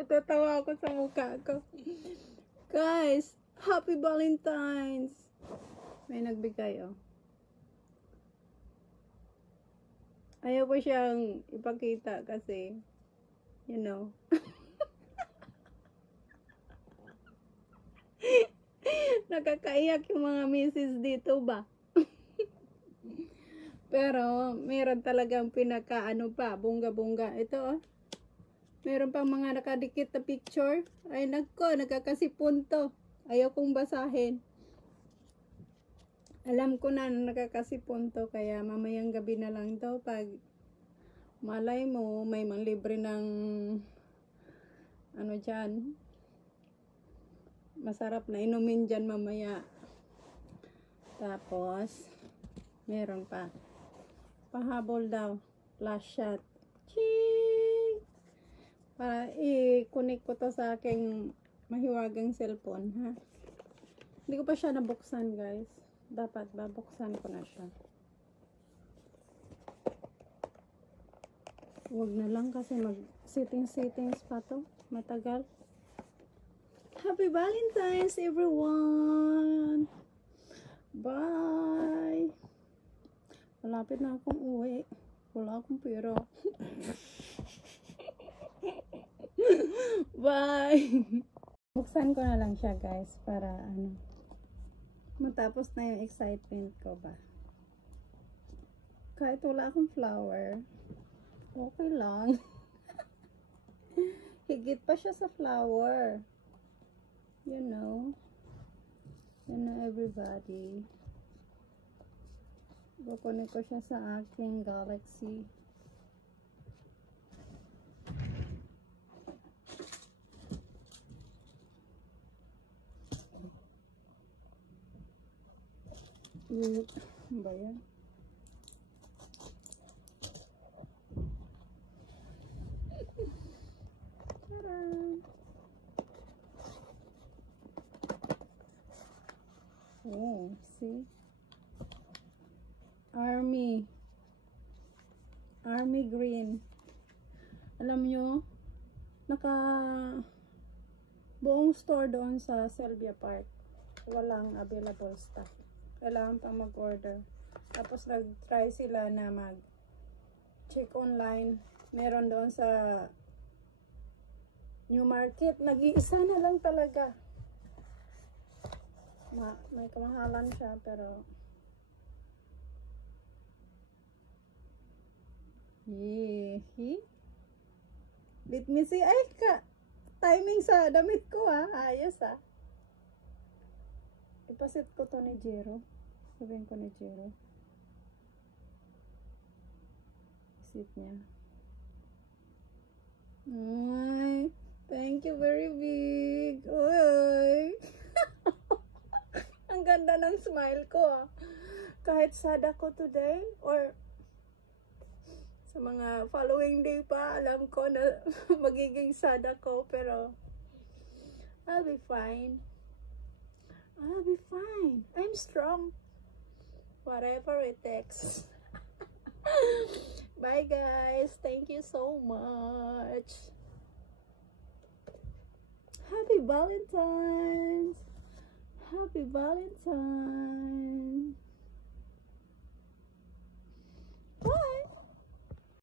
Natatawa ako sa mukha ko. Guys, Happy Valentine's! May nagbigay, oh. Ayaw ko siyang ipakita kasi, you know. Nakakaiyak yung mga misis dito ba? Pero, meron talagang pinaka-ano pa, bunga-bunga. Ito, oh. Meron pang mga nakadikit na picture. Ay, nagko, nagkakasipon to. Ayaw kong basahin. Alam ko na nakakasipon to, kaya mamayang gabi na lang to. Pag malay mo, may manlibre ng ano dyan. Masarap na inumin dyan mamaya. Tapos, meron pa. Pahabol daw. Flash shot. Ching! Para i-connect ko to sa aking mahiwagang cellphone, ha? Hindi ko pa siya nabuksan, guys. Dapat babuksan ko na siya. Huwag na lang kasi mag-settings pa to. Matagal. Happy Valentine's, everyone! Bye! Malapit na akong uwi. Wala akong pera. Bye! Buksan ko na lang siya, guys, para ano, matapos na yung excitement ko ba. Kahit wala akong flower, okay lang. Higit pa siya sa flower. You know, everybody. Kukunin ko siya sa aking Galaxy. Ba yan? Tara! Oh, see? Army green. Alam nyo, buong store doon sa Sylvia Park, walang available stock. Kailangan pang mag-order. Tapos nag-try sila na mag-check online. Meron doon sa New Market. Nag-iisa na lang talaga. May kamahalan siya, pero let me see. Ay, timing sa damit ko, ha. Ayos, ha. Ipasit ko to ni Jero. Sabihin ko ni Jero. Sit niya. Ay, thank you very big. Oy. Ang ganda ng smile ko, ah. Kahit sad ako today, or sa mga following day pa, alam ko na magiging sad ako, pero I'll be fine. I'll be fine. I'm strong. Whatever it takes. Bye, guys. Thank you so much. Happy Valentine's. Happy Valentine's.